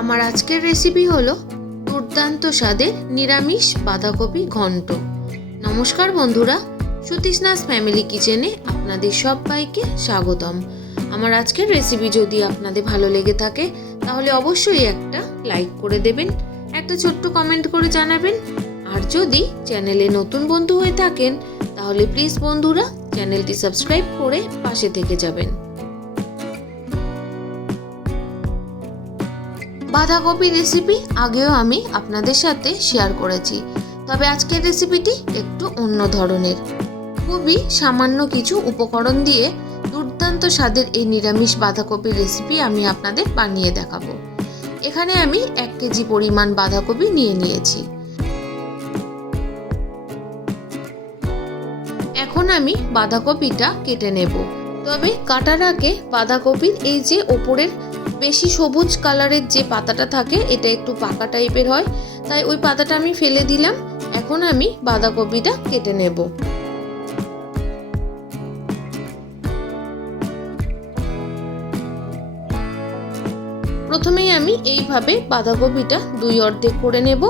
আমার আজকের রেসিপি হলো দুর্দান্ত স্বাদের নিরামিষ বাঁধাকপি ঘন্ট। নমস্কার বন্ধুরা, সুতিস্নাস ফ্যামিলি কিচেনে আপনাদের সবাইকে স্বাগতম। আমার আজকের রেসিপি যদি আপনাদের ভালো লেগে থাকে, তাহলে অবশ্যই একটা লাইক করে দেবেন, একটা ছোট্ট কমেন্ট করে জানাবেন। আর যদি চ্যানেলে নতুন বন্ধু হয়ে থাকেন, তাহলে প্লিজ বন্ধুরা চ্যানেলটি সাবস্ক্রাইব করে পাশে থেকে যাবেন। বাঁধাকপি রেসিপি আগেও আমি আপনাদের সাথে শেয়ার করেছি। তবে আজকের রেসিপিটি একটু অন্য ধরনের। খুবই সামান্য কিছু উপকরণ দিয়ে দুর্দান্ত স্বাদের এই নিরামিষ বাঁধাকপির রেসিপি আমি আপনাদের বানিয়ে দেখাবো। এখানে আমি এক কেজি পরিমাণ বাঁধাকপি নিয়ে নিয়েছি। এখন আমি বাঁধাকপিটা কেটে নেব। তবে কাটার আগে বাঁধাকপির এই যে ওপরের বেশি সবুজ কালারের যে পাতাটা থাকে, এটা একটু পাকা টাইপের হয়। তাই ওই পাতাটা আমি ফেলে দিলাম। এখন আমি বাঁধাকপিটা কেটে নেব। প্রথমেই আমি এইভাবে বাঁধাকপিটা দুই অর্ধেক করে নেব।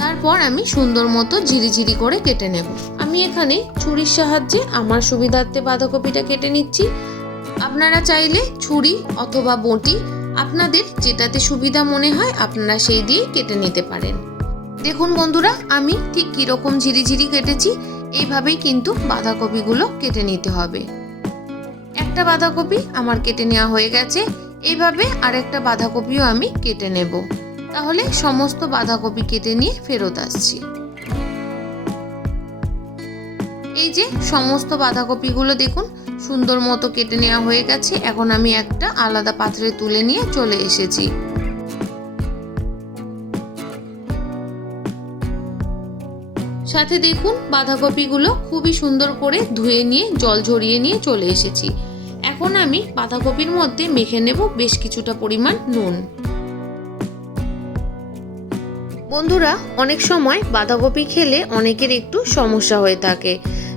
তারপর আমি সুন্দর মতো ঝিরিঝিরি করে কেটে নেব। আমি এখানে ছুরির সাহায্যে আমার সুবিধার্থে বাঁধাকপিটা কেটে নিচ্ছি। আপনারা চাইলে ছুরি অথবা বঁটি আপনাদের যেটাতে সুবিধা মনে হয় আপনারা সেই দিয়েই কেটে নিতে পারেন। দেখুন বন্ধুরা, আমি ঠিক কীরকম ঝিরিঝিরি কেটেছি, এইভাবেই কিন্তু বাঁধাকপিগুলো কেটে নিতে হবে। একটা বাঁধাকপি আমার কেটে নেওয়া হয়ে গেছে, এইভাবে আরেকটা বাঁধাকপিও আমি কেটে নেব। তাহলে সমস্ত বাঁধাকপি কেটে নিয়ে ফেরত আসছি। এই যে সমস্ত বাঁধাকপিগুলো দেখুন সুন্দর মতো কেটে নেওয়া হয়ে গেছে। এখন আমি একটা আলাদা পাত্রে তুলে নিয়ে চলে এসেছি। সাথে দেখুন, বাঁধাকপিগুলো খুবই সুন্দর করে ধুয়ে নিয়ে, জল ঝরিয়ে নিয়ে চলে এসেছি। এখন আমি বাঁধাকপির মধ্যে মেখে নেব বেশ কিছুটা পরিমাণ নুন। বন্ধুরা, অনেক সময় বাঁধাকপি খেলে অনেকের একটু সমস্যা হয়ে থাকে।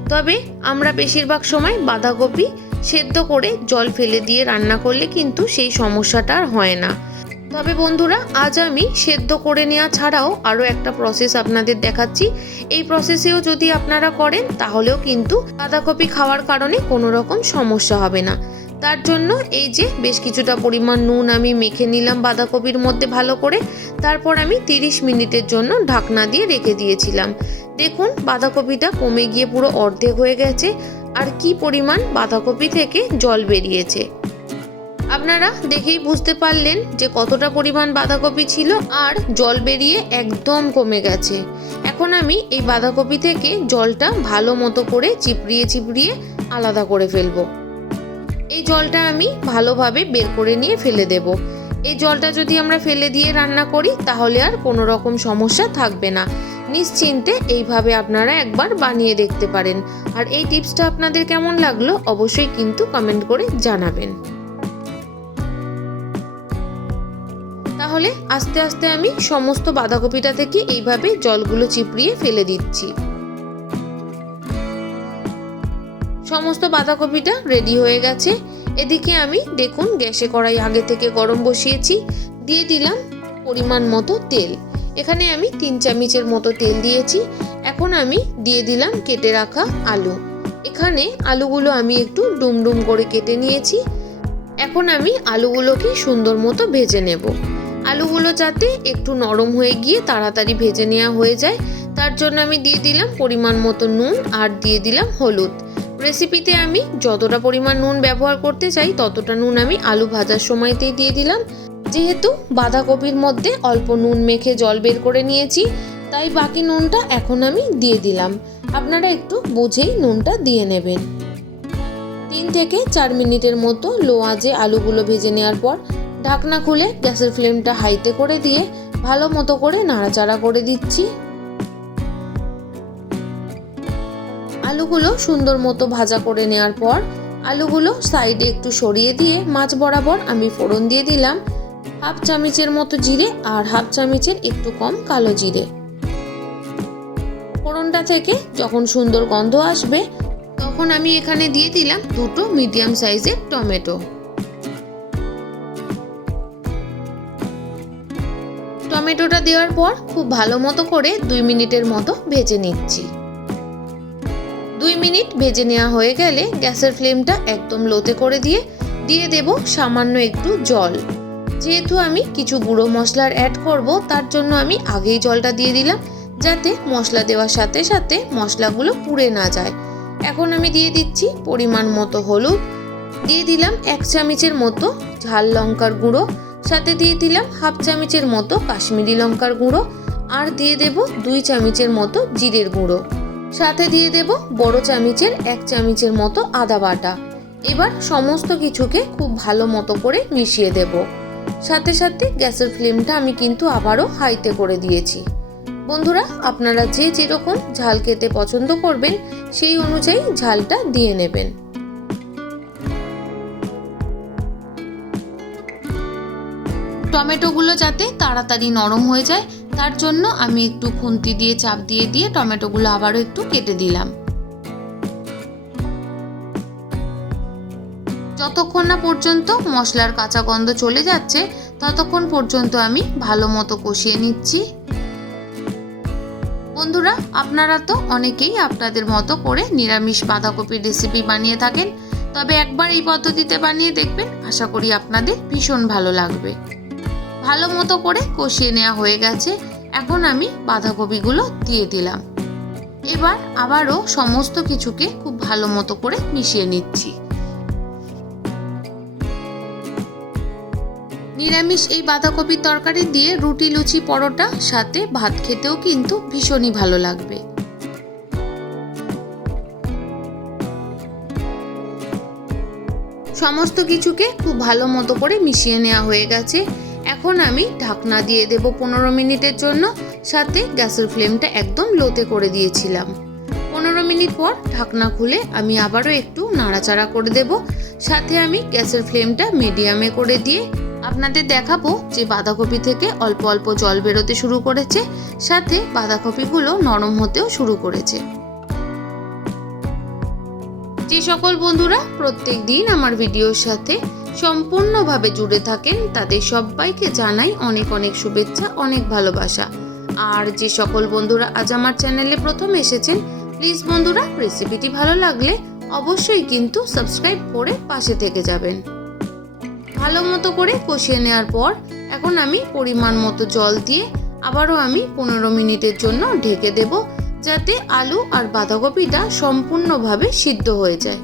তবে আমরা বেশিরভাগ সময় বাঁধাকপি সেদ্ধ করে জল ফেলে দিয়ে রান্না করলে কিন্তু সেই সমস্যাটা আর হয় না। তবে বন্ধুরা, আজ আমি সেদ্ধ করে নেওয়া ছাড়াও আরও একটা প্রসেস আপনাদের দেখাচ্ছি। এই প্রসেসেও যদি আপনারা করেন, তাহলেও কিন্তু বাঁধাকপি খাওয়ার কারণে কোনো রকম সমস্যা হবে না। তার জন্য এই যে বেশ কিছুটা পরিমাণ নুন আমি মেখে নিলাম বাঁধাকপির মধ্যে ভালো করে। তারপর আমি 30 মিনিটের জন্য ঢাকনা দিয়ে রেখে দিয়েছিলাম। দেখুন, বাঁধাকপিটা কমে গিয়ে পুরো অর্ধেক হয়ে গেছে। আর কি পরিমাণ বাঁধাকপি থেকে জল বেরিয়েছে। আপনারা দেখেই বুঝতে পারলেন যে কতটা পরিমাণ বাঁধাকপি ছিল আর জল বেরিয়ে একদম কমে গেছে। এখন আমি এই বাঁধাকপি থেকে জলটা ভালো মতো করে চিপড়িয়ে চিপড়িয়ে আলাদা করে ফেলব। এই জলটা আমি ভালোভাবে বের করে নিয়ে ফেলে দেব। এই জলটা যদি আমরা ফেলে দিয়ে রান্না করি, তাহলে আর কোনো রকম সমস্যা থাকবে না। নিশ্চিন্তে এইভাবে আপনারা একবার বানিয়ে দেখতে পারেন। আর এই টিপসটা আপনাদের কেমন লাগল, অবশ্যই কিন্তু কমেন্ট করে জানাবেন। তাহলে আস্তে আস্তে আমি সমস্ত বাঁধাকপিটা থেকে এইভাবে জলগুলো চিপড়িয়ে ফেলে দিচ্ছি। সমস্ত বাঁধাকপিটা রেডি হয়ে গেছে। এদিকে আমি দেখুন, গ্যাসে কড়াই আগে থেকে গরম বসিয়েছি। দিয়ে দিলাম পরিমাণ মতো তেল। এখানে আমি তিন চামচের মতো তেল দিয়েছি। এখন আমি দিয়ে দিলাম কেটে রাখা আলু। এখানে আলুগুলো আমি একটু ডুমডুম করে কেটে নিয়েছি। এখন আমি আলুগুলোকে সুন্দর মতো ভেজে নেব। আলুগুলো যাতে একটু নরম হয়ে গিয়ে তাড়াতাড়ি ভেজে নেওয়া হয়ে যায়, তার জন্য আমি দিয়ে দিলাম পরিমাণ মতো নুন আর দিয়ে দিলাম হলুদ। রেসিপিতে আমি যতটা পরিমাণ নুন ব্যবহার করতে চাই, ততটা নুন আমি আলু ভাজার সময়তেই দিয়ে দিলাম। যেহেতু বাঁধাকপির মধ্যে অল্প নুন মেখে জল বের করে নিয়েছি, তাই বাকি নুনটা এখন আমি দিয়ে দিলাম। আপনারা একটু বুঝেই নুনটা দিয়ে নেবেন। তিন থেকে চার মিনিটের মতো লো আজে আলুগুলো ভেজে নেওয়ার পর ঢাকনা খুলে গ্যাসের ফ্লেমটা হাইতে করে দিয়ে ভালো মতো করে নাড়াচাড়া করে দিচ্ছি। আলুগুলো সুন্দর মতো ভাজা করে নেওয়ার পর আলুগুলো সাইডে একটু সরিয়ে দিয়ে মাছ বরাবর আমি ফোড়ন দিয়ে দিলাম। হাফ চামচের মতো জিরে আর হাফ চামচের একটু কম কালো জিরে। ফোড়নটা থেকে যখন সুন্দর গন্ধ আসবে, তখন আমি এখানে দিয়ে দিলাম দুটো মিডিয়াম সাইজের টমেটো। টমেটোটা দেওয়ার পর খুব ভালো মতো করে দুই মিনিটের মতো ভেজে নিচ্ছি। দুই মিনিট ভেজে নেওয়া হয়ে গেলে গ্যাসের ফ্লেমটা একদম লোতে করে দিয়ে দিয়ে দেব সামান্য একটু জল। যেহেতু আমি কিছু গুঁড়ো মশলার অ্যাড করব, তার জন্য আমি আগেই জলটা দিয়ে দিলাম, যাতে মশলা দেওয়ার সাথে সাথে মশলাগুলো পুড়ে না যায়। এখন আমি দিয়ে দিচ্ছি পরিমাণ মতো হলুদ। দিয়ে দিলাম এক চামচের মতো ঝাল লঙ্কার গুঁড়ো। সাথে দিয়ে দিলাম হাফ চামচের মতো কাশ্মীরি লঙ্কার গুঁড়ো। আর দিয়ে দেব দুই চামচের মতো জিরের গুঁড়ো। সাথে দিয়ে দেব বড় চামিচের এক চামিচের মতো আদা বাটা। এবার সমস্ত কিছুকে খুব ভালো মতো করে মিশিয়ে দেব। সাথে সাথে গ্যাসের ফ্লেমটা আমি কিন্তু আবারও হাইতে করে দিয়েছি। বন্ধুরা, আপনারা যে যেরকম ঝাল খেতে পছন্দ করবেন, সেই অনুযায়ী ঝালটা দিয়ে নেবেন। টমেটোগুলো যাতে তাড়াতাড়ি নরম হয়ে যায় তার জন্য আমি একটু খুন্তি দিয়ে, চাপ দিয়ে দিয়ে টমেটোগুলো আবারও একটু কেটে দিলাম। যতক্ষণ না পর্যন্ত মশলার কাঁচা গন্ধ চলে যাচ্ছে, ততক্ষণ পর্যন্ত আমি ভালো মতো কষিয়ে নিচ্ছি। বন্ধুরা, আপনারা তো অনেকেই আপনাদের মতো করে নিরামিষ বাঁধাকপির রেসিপি বানিয়ে থাকেন, তবে একবার এই পদ্ধতিতে বানিয়ে দেখবেন, আশা করি আপনাদের ভীষণ ভালো লাগবে। ভালো মতো করে কষিয়ে নেওয়া হয়ে গেছে। এখন আমি বাঁধাকপিগুলো দিয়ে দিলাম। এবার আবারও সমস্ত কিছুকে খুব ভালো মতো করে মিশিয়ে নিচ্ছি। নিরামিষ এই বাঁধাকপির তরকারি দিয়ে রুটি, লুচি, পরোটা, সাথে ভাত খেতেও কিন্তু ভীষণই ভালো লাগবে। সমস্ত কিছুকে খুব ভালো মতো করে মিশিয়ে নেওয়া হয়ে গেছে। এখন আমি ঢাকনা দিয়ে দেব পনেরো মিনিটের জন্য। সাথে গ্যাসের ফ্লেমটা একদম লোতে করে দিয়েছিলাম। পনেরো মিনিট পর ঢাকনা খুলে আমি আবারও একটু নাড়াচাড়া করে দেব। সাথে আমি গ্যাসের ফ্লেমটা মিডিয়ামে করে দিয়ে আপনাদের দেখাবো যে বাঁধাকপি থেকে অল্প অল্প জল বেরোতে শুরু করেছে। সাথে বাঁধাকপিগুলো নরম হতেও শুরু করেছে। যে সকল বন্ধুরা, প্রত্যেক দিন আমার ভিডিওর সাথে সম্পূর্ণভাবে জুড়ে থাকেন, তাদের সবাইকে জানাই অনেক অনেক শুভেচ্ছা, অনেক ভালোবাসা। আর যে সকল বন্ধুরা আজ আমার চ্যানেলে প্রথম এসেছেন, প্লিজ বন্ধুরা, রেসিপিটি ভালো লাগলে অবশ্যই কিন্তু সাবস্ক্রাইব করে পাশে থেকে যাবেন। ভালো মতো করে কষিয়ে নেওয়ার পর এখন আমি পরিমাণ মতো জল দিয়ে আবারও আমি পনেরো মিনিটের জন্য ঢেকে দেব, যাতে আলু আর বাঁধাকপিটা সম্পূর্ণভাবে সিদ্ধ হয়ে যায়।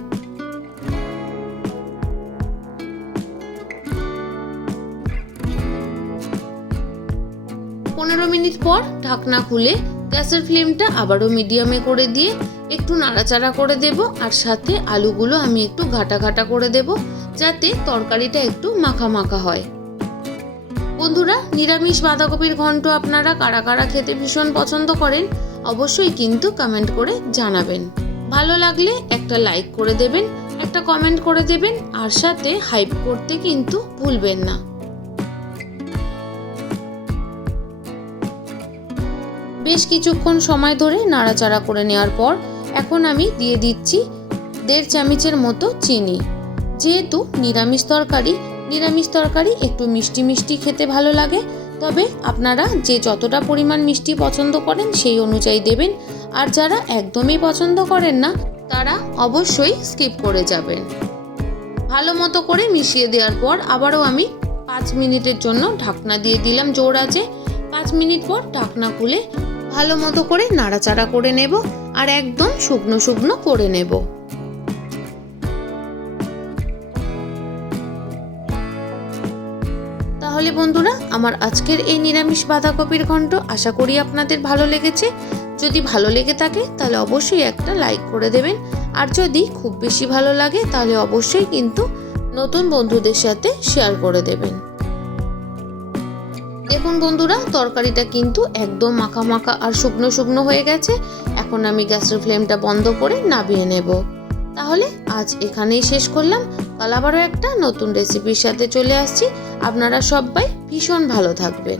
পনেরো মিনিট পর ঢাকনা খুলে গ্যাসের ফ্লেমটা আবারও মিডিয়ামে করে দিয়ে একটু নাড়াচাড়া করে দেব আর সাথে আলুগুলো আমি একটু ঘাটা ঘাটা করে দেব যাতে তরকারিটা একটু মাখা মাখা হয়। বন্ধুরা, নিরামিষ বাঁধাকপির ঘন্ট আপনারা কারা কারা খেতে ভীষণ পছন্দ করেন অবশ্যই কিন্তু কমেন্ট করে জানাবেন। ভালো লাগলে একটা লাইক করে দেবেন, একটা কমেন্ট করে দেবেন আর সাথে হাইপ করতে কিন্তু ভুলবেন না। বেশ কিছুক্ষণ সময় ধরে নাড়াচাড়া করে নেওয়ার পর এখন আমি দিয়ে দিচ্ছি দেড় চামচের মতো চিনি। যেহেতু নিরামিষ তরকারি নিরামিষ তরকারি একটু মিষ্টি মিষ্টি খেতে ভালো লাগে, তবে আপনারা যে যতটা পরিমাণ মিষ্টি পছন্দ করেন সেই অনুযায়ী দেবেন। আর যারা একদমই পছন্দ করেন না, তারা অবশ্যই স্কিপ করে যাবেন। ভালো মতো করে মিশিয়ে দেওয়ার পর আবারও আমি পাঁচ মিনিটের জন্য ঢাকনা দিয়ে দিলাম জোর আছে পাঁচ মিনিট পর ঢাকনা খুলে ভালো মতো করে নাড়াচাড়া করে নেব আর একদম শুকনো শুকনো করে নেব। তাহলে বন্ধুরা, আমার আজকের এই নিরামিষ বাঁধাকপির ঘন্ট আশা করি আপনাদের ভালো লেগেছে। যদি ভালো লেগে থাকে, তাহলে অবশ্যই একটা লাইক করে দেবেন। আর যদি খুব বেশি ভালো লাগে, তাহলে অবশ্যই কিন্তু নতুন বন্ধুদের সাথে শেয়ার করে দেবেন। দেখুন বন্ধুরা, তরকারিটা কিন্তু একদম মাখা মাখা আর শুকনো শুকনো হয়ে গেছে। এখন আমি গ্যাসের ফ্লেমটা বন্ধ করে নাবিয়ে নেব। তাহলে আজ এখানেই শেষ করলাম। কাল আবারও একটা নতুন রেসিপির সাথে চলে আসছি। আপনারা সবাই ভীষণ ভালো থাকবেন।